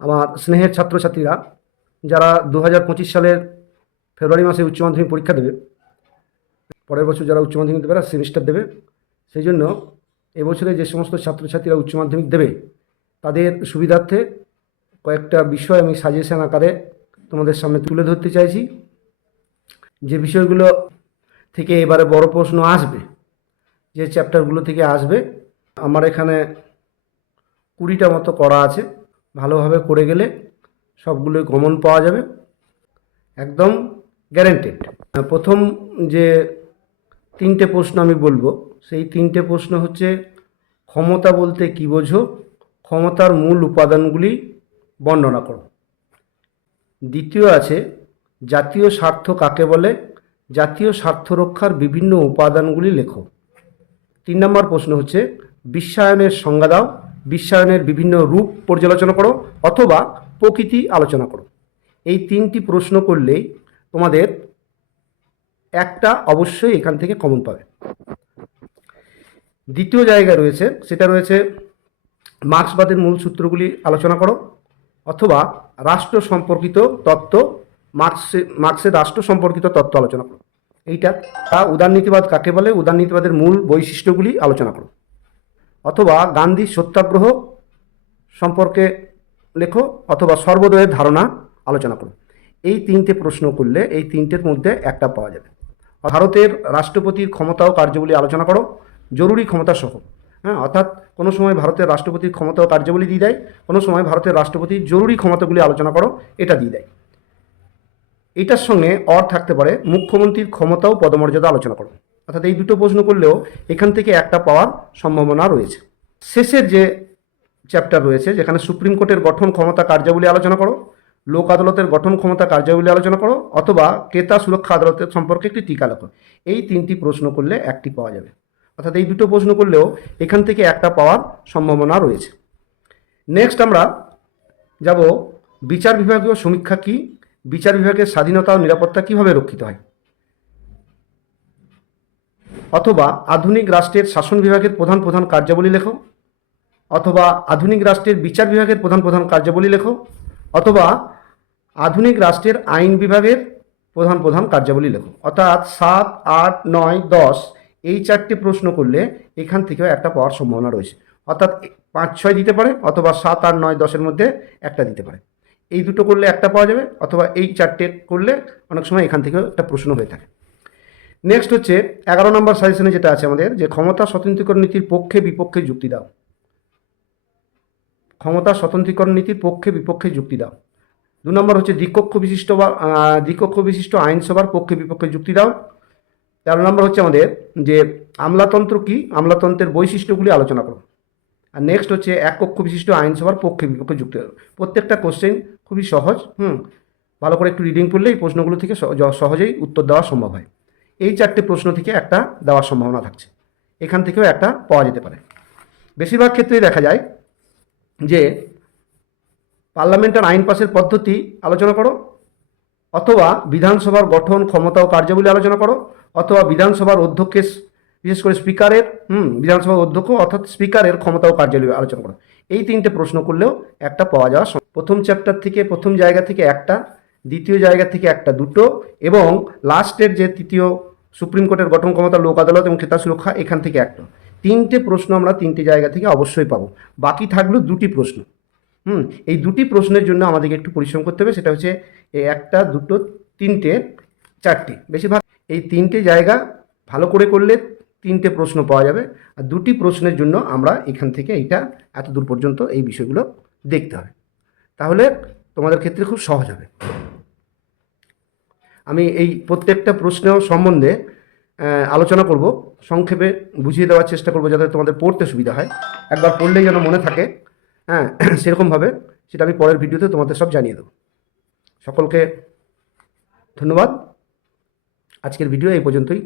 আমার স্নেহের ছাত্রছাত্রীরা যারা 2025 সালের ফেব্রুয়ারি মাসে উচ্চ মাধ্যমিক পরীক্ষা দেবে, পরের বছর যারা উচ্চ মাধ্যমিক দেবে সেমিস্টার দেবে, সেই জন্য এবছরে যে সমস্ত ছাত্রছাত্রীরা উচ্চ মাধ্যমিক দেবে তাদের সুবিধার্থে কয়েকটা বিষয় আমি সাজেশন আকারে তোমাদের সামনে তুলে ধরতে চাইছি। যে বিষয়গুলো থেকে এবারে বড় প্রশ্ন আসবে, যে চ্যাপ্টারগুলো থেকে আসবে, আমার এখানে 20টা মতো করা আছে। ভালোভাবে করে গেলে সবগুলোই কমন পাওয়া যাবে, একদম গ্যারেন্টেড। প্রথম যে 3টে প্রশ্ন আমি বলবো, সেই 3টে প্রশ্ন হচ্ছে ক্ষমতা বলতে কী বোঝো, ক্ষমতার মূল উপাদানগুলি বর্ণনা করো। দ্বিতীয় আছে জাতীয় স্বার্থ কাকে বলে, জাতীয় স্বার্থ রক্ষার বিভিন্ন উপাদানগুলি লেখো। 3 নম্বর প্রশ্ন হচ্ছে বিশ্বায়নের সংজ্ঞা দাও, বিশ্বায়নের বিভিন্ন রূপ পর্যালোচনা করো অথবা প্রকৃতি আলোচনা করো। এই 3টি প্রশ্ন করলেই তোমাদের একটা অবশ্যই এখান থেকে কমন পাবে। দ্বিতীয় জায়গা রয়েছে, সেটা রয়েছে মার্ক্সবাদের মূল সূত্রগুলি আলোচনা করো অথবা রাষ্ট্র সম্পর্কিত তত্ত্ব, মার্ক্সের রাষ্ট্র সম্পর্কিত তত্ত্ব আলোচনা করো। এইটা উদারনীতিবাদ কাকে বলে, উদারনীতিবাদের মূল বৈশিষ্ট্যগুলি আলোচনা করো। অথবা গান্ধীর সত্যাগ্রহ সম্পর্কে লেখো অথবা সর্বোদয়ের ধারণা আলোচনা করো। এই 3টে প্রশ্ন করলে এই 3টের মধ্যে একটা পাওয়া যাবে। ভারতের রাষ্ট্রপতির ক্ষমতা ও কার্যাবলী আলোচনা করো, জরুরি ক্ষমতা সহ। অর্থাৎ কোনো সময় ভারতের রাষ্ট্রপতির ক্ষমতা ও কার্যাবলী দিয়ে দেয়, কোনো সময় ভারতের রাষ্ট্রপতির জরুরি ক্ষমতাগুলি আলোচনা করো, এটা দিয়ে দেয়। এটার সঙ্গে থাকতে পারে মুখ্যমন্ত্রীর ক্ষমতা ও পদমর্যাদা আলোচনা করো। অর্থাৎ এই দুটো প্রশ্ন করলেও এখান থেকে একটা পাওয়ার সম্ভাবনা রয়েছে। শেষের যে চ্যাপ্টার রয়েছে, যেখানে সুপ্রিম কোর্টের গঠন ক্ষমতা কার্যাবলী আলোচনা করো, লোক আদালতের গঠন ক্ষমতা কার্যাবলী আলোচনা করো অথবা ক্রেতা সুরক্ষা আদালতের সম্পর্কে একটি টিকা লেখো। এই 3টি প্রশ্ন করলে একটি পাওয়া যাবে। অর্থাৎ এই দুটো প্রশ্ন করলেও এখান থেকে একটা পাওয়ার সম্ভাবনা রয়েছে। নেক্সট আমরা যাব বিচার বিভাগীয় সমীক্ষা কি, বিচার বিভাগের স্বাধীনতা ও নিরাপত্তা কিভাবে রক্ষিত হয়, অথবা আধুনিক রাষ্ট্রের শাসন বিভাগের প্রধান প্রধান কার্যাবলী লেখো, অথবা আধুনিক রাষ্ট্রের বিচার বিভাগের প্রধান প্রধান কার্যাবলী লেখো, অথবা আধুনিক রাষ্ট্রের আইন বিভাগের প্রধান প্রধান কার্যাবলী লেখো। অর্থাৎ 7, 8, 9, 10 এই 4টে প্রশ্ন করলে এখান থেকেও একটা পাওয়ার সম্ভাবনা রয়েছে। অর্থাৎ 5, 6 দিতে পারে অথবা 7, 8, 9, 10-এর মধ্যে একটা দিতে পারে। এই দুটো করলে একটা পাওয়া যাবে অথবা এই 4টে করলে অনেক সময় এখান থেকেও একটা প্রশ্ন হয়ে থাকে। নেক্সট হচ্ছে 11 নম্বর সাজেশনে যেটা আছে আমাদের, যে ক্ষমতা স্বতন্ত্রীকরণ নীতির পক্ষে বিপক্ষে যুক্তি দাও। ক্ষমতা স্বতন্ত্রীকরণ নীতির পক্ষে বিপক্ষে যুক্তি দাও। 2 নম্বর হচ্ছে দ্বিকক্ষ বিশিষ্ট আইনসভার পক্ষে বিপক্ষে যুক্তি দাও। 13 নম্বর হচ্ছে আমাদের যে আমলাতন্ত্র কি, আমলাতন্ত্রের বৈশিষ্ট্যগুলি আলোচনা করো। আর নেক্সট হচ্ছে এক কক্ষ বিশিষ্ট আইনসভার পক্ষে বিপক্ষে যুক্তি দাও। প্রত্যেকটা কোশ্চেন খুবই সহজ, ভালো করে একটু রিডিং করলে এই প্রশ্নগুলো থেকে সহজেই উত্তর দেওয়া সম্ভব হয়। এই 4টে প্রশ্ন থেকে একটা দেওয়ার সম্ভাবনা থাকছে, এখান থেকেও একটা পাওয়া যেতে পারে। বেশিরভাগ ক্ষেত্রেই দেখা যায় যে পার্লামেন্টের আইন পাসের পদ্ধতি আলোচনা করো, অথবা বিধানসভার গঠন ক্ষমতা ও কার্যাবলী আলোচনা করো, অথবা বিধানসভার অধ্যক্ষের, বিশেষ করে স্পিকারের বিধানসভার অধ্যক্ষ অর্থাৎ স্পিকারের ক্ষমতা ও কার্যাবলী আলোচনা করো। এই 3টে প্রশ্ন করলেও একটা পাওয়া যাওয়া। প্রথম চ্যাপ্টার থেকে প্রথম জায়গা থেকে একটা, দ্বিতীয় জায়গা থেকে একটা, দুটো, এবং লাস্টের যে তৃতীয় সুপ্রিম কোর্টের গঠন ক্ষমতা, লোক আদালত এবং ক্রেতা সুরক্ষা, এখান থেকে একটা। 3টে প্রশ্ন আমরা 3টে জায়গা থেকে অবশ্যই পাবো। বাকি থাকলো 2টি প্রশ্ন। এই 2টি প্রশ্নের জন্য আমাদেরকে একটু পরিশ্রম করতে হবে। সেটা হচ্ছে 1, 2, 3, 4টে, বেশিরভাগ এই 3টে জায়গা ভালো করে করলে 3টে প্রশ্ন পাওয়া যাবে। আর 2টি প্রশ্নের জন্য আমরা এখান থেকে এইটা এত দূর পর্যন্ত এই বিষয়গুলো দেখতে হবে, তাহলে তোমাদের ক্ষেত্রে খুব সহজ হবে। আমি এই প্রত্যেকটা প্রশ্ন সম্বন্ধে আলোচনা করব, সংক্ষেপে বুঝিয়ে দেওয়ার চেষ্টা করব যাতে তোমাদের পড়তে সুবিধা হয়, একবার পড়লেই যেন মনে থাকে। সেরকমভাবে সেটা আমি পরের ভিডিওতে তোমাদের সব জানিয়ে দেবো। সকলকে ধন্যবাদ। আজকের ভিডিও এই পর্যন্তই।